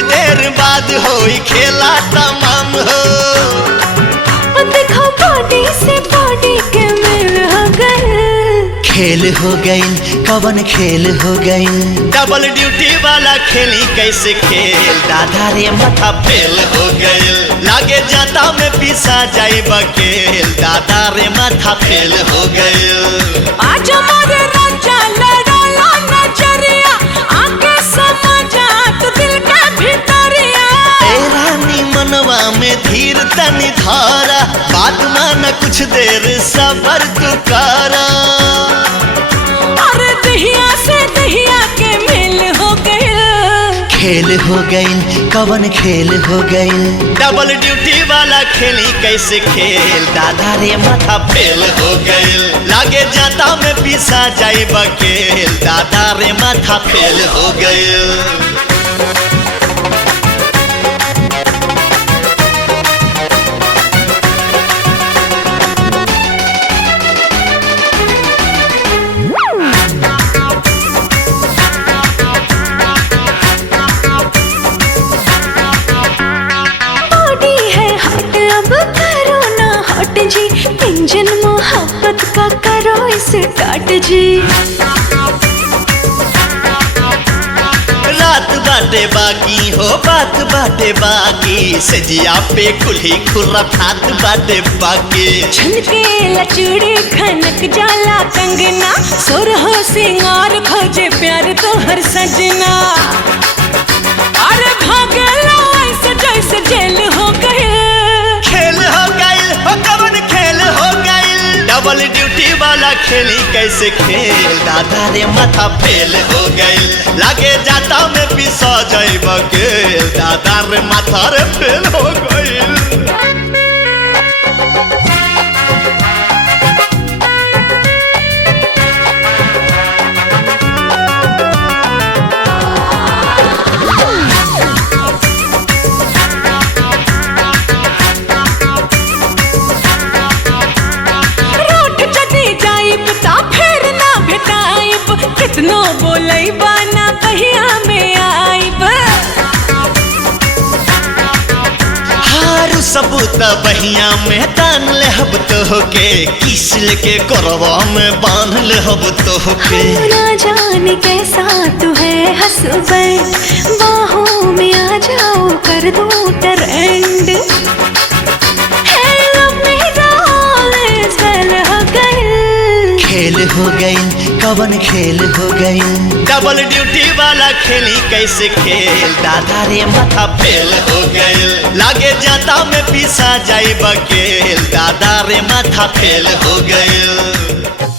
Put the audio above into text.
थोड़ी देर बाद होई खेला तमाम हो। देखो बॉडी से बॉडी के मिल हो गए। खेल हो गई कवन खेल हो गई। डबल ड्यूटी वाला खेली कैसे खेल, दादा रे माथा फेल हो गई। लागे जाता में पीसा जाई बकेल, दादा रे माथा फेल हो गई। आज हमारे राजा लड़ाला नजरिया, आके समझा तू दिल के भीतरिया। ए रानी मनवा में धीर तनी धारा, बात माना कुछ देर सबर तू करा। अरे दहिया से दहिया के मिल हो गए। खेल हो गई कवन खेल हो गई। डबल ड्यूटी वाला खेली कैसे खेल, दादा रे माथा फेल हो गई। लागे जाता में पीसा जाई बकेल, दादा रे माथा फेल हो गई। जी इंजन मोहब्बत का करो इसे स्टार्ट जी। रात बाटे बाकी हो बात बाटे बाकी, सजिया पे कुल्ही खुर्रफात बाटे बाकी। छनके लचूड़ी खनक जाला कंगना, सुरहो सिंगार खोजे प्यार तो हर सजना। अरे भागला ऐसे जैसे जेल हो गए। खेल हो गई हो कवन खेल हो गई। डबल ड्यूटी वाला खेली कैसे खेल, दादा रे माथा फेल हो गई। लागे जाता में पिसा जाई बकेल, दादा रे माथा रे फेल हो गई। कितनो बोलई बाना कहिया में आईब। हारू सबूत बहिया में तान ले हब तो होके, किसल के करवा में बांध ले हब तो होके। ना जाने कैसा तू है हसबैंड, बाहों में आ जाओ कर दो ट्रेंड। खेल हो गई कवन खेल हो गई। डबल ड्यूटी वाला खेली कैसे खेल, दादा रे माथा फेल हो गई। लागे जाता में पीसा जाई बकेल, दादा रे माथा फेल हो गई।